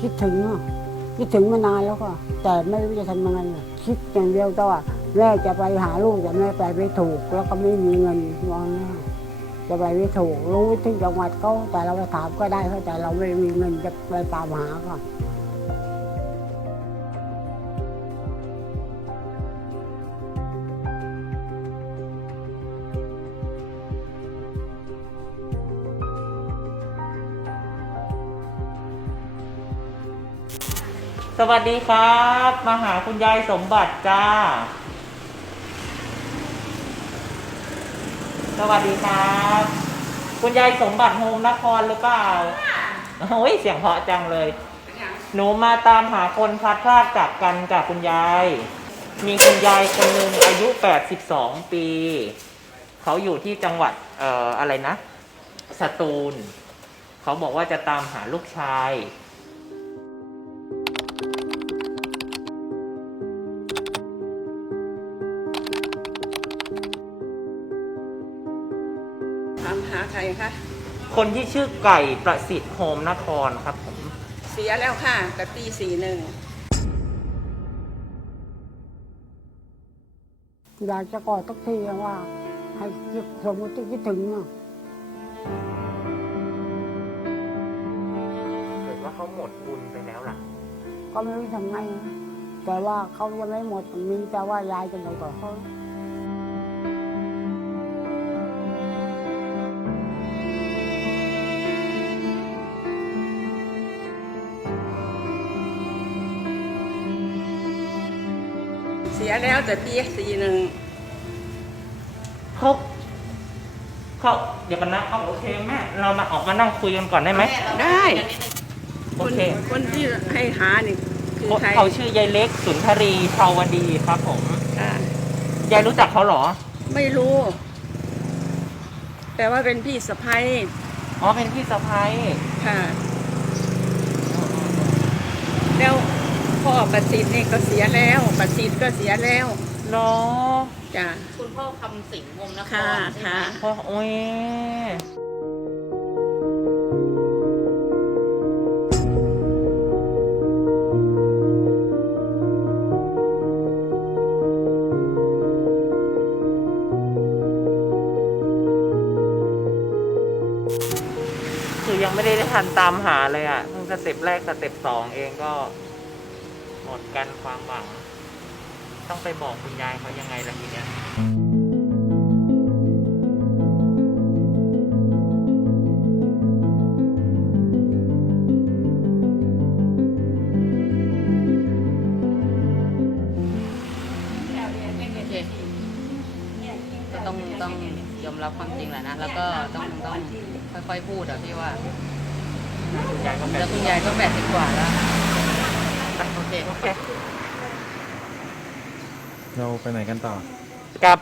คิดถึงอะคิดถึงมานานแล้วก็ แต่ไม่รู้จะทำยังไงอะคิดอย่างเดียวก็ว่าแม่จะไปหาลูกแต่แม่ไปไม่ถูก แล้วก็ไม่มีเงินมองจะไปไม่ถูกรู้ที่จังหวัดเขาแต่เราไปถามก็ได้เขาแต่เราไม่มีเงินจะไปตามหาก็ สวัสดีครับ มาหาคุณยายสมบัติจ้า สวัสดีครับ คุณยายสมบัติโฮมนครหรือเปล่าโอ้ยเสียงเพราะจังเลย หนูมาตามหาคนพลัดพรากจากกันจากคุณยาย มีคุณยายคนหนึ่งอายุ 82 ปี เขาอยู่ที่จังหวัดเอ่ออะไรนะสตูล เขาบอกว่าจะตามหาลูกชาย ครคะ คนที่ชื่อไก่ประสิทธิ์โฮมนครครับผม เสียแล้วค่ะกับปีสี่หนึ่งอยากจะกอดทุกทีว่า ให้คิดสมมติคิดถึงอะเกิดว่าเขาหมดบุญไปแล้วล่ะ ก็ไม่รู้ทำไงนะแต่ว่าเขายังไม่หมดมีแต่ว่ายายจะหมดก่อนเขา ยแล้วแต่ปีสี่หนึ่งเขาเขาเดี๋ยวกันนะเอาโอเคแม่เรามาออกมานั่งคุยกันก่อนได้ไหมได้โอคนเคคนที่ให้หานี่คือเขาใครเขาชื่อยายเล็กสุนทรีชาวดีครับผมค่ะยายรู้จักเขาเหรอ ไม่รู้แต่ว่าเป็นพี่สะพ้ยอ๋อเป็นพี่สะพ้ายค่ะแล้ว พ่อประสิทธิ์นี่ก็เสียแล้ว ประสิทธิ์ก็เสียแล้วเนาะจ้ะคุณพ่อคำสิงห์วงนคค่ะรใช่ไหมค่ะ พ่อโอ้ยคือยังไม่ได้ทันตามหาเลยอะเพิ่งสเต็ปแรกสเต็ปสองเองก็ หมดกันความหวัง ต้องไปบอกคุณยายเขายังไงล่ะทีเนี้ยโอเคก็ต้องต้องยอมรับความจริงแหละนะ แล้วก็ต้องต้องค่อยๆพูดอะพี่ว่าคุณยายก็แบแล้บวคุณยายก็แปดสิบกว่าแล้ว โอเค โอเค เราไปไหนกันต่อ กลับ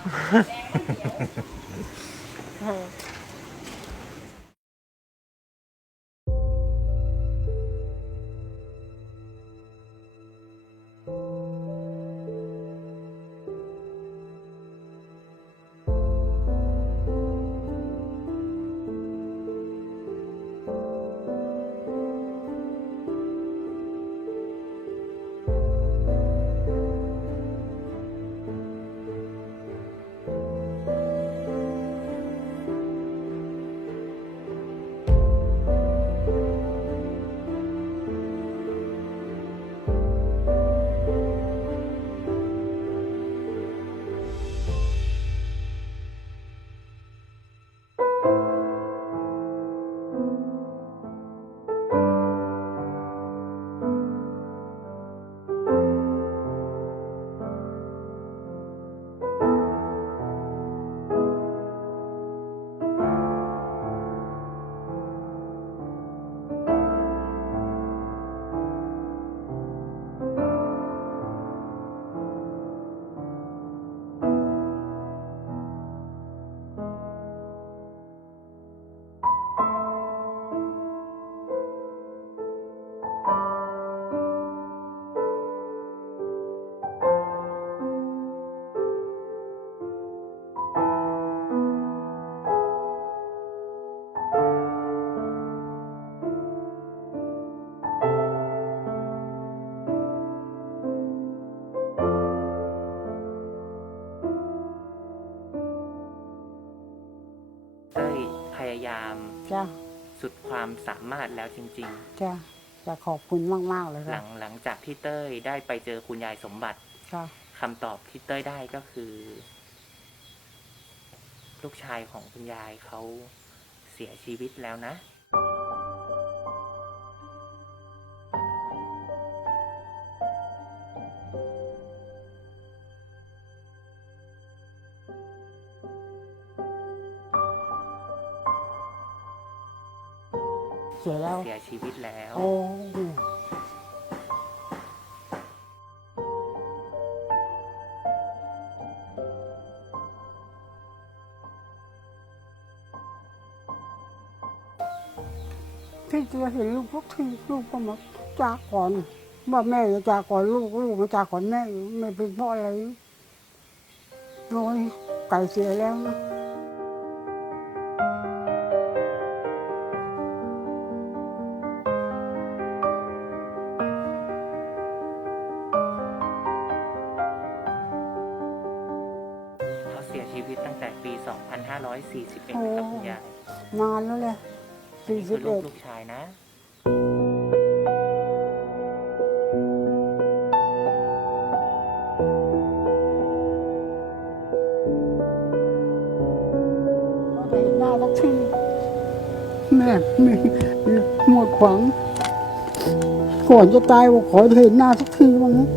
จ้ะสุดความสามารถแล้วจริง จ้ะจะขอบคุณมากๆเลยๆ หลัค่ะงหลังจากที่เต้ยได้ไปเจอคุณยายสมบัติค่ะ คำตอบที่เต้ยได้ก็คือ ลูกชายของคุณยายเขาเสียชีวิตแล้วนะ เสียแล้ว เสียชีวิตแล้ว โอ้ที่จะเห็นลูกทุกทีลูกก็มาจากก่อนว่าแม่จะจากก่อนลูกลูกมาจากก่อนแม่ไม่เป็นเพราะอะไรโดยไก่เสียแล้วนะ วิตตั้งแต่ปี 2541ครับคุณยายนานแล้วแหละสี่นี่สิคืบอลูเอ็กดลูกชายนะเห็นหน้าสักทีแม่มีหมดหวังก่อนจะตายว่าขอเห็นหน้าสักทีว่างั้น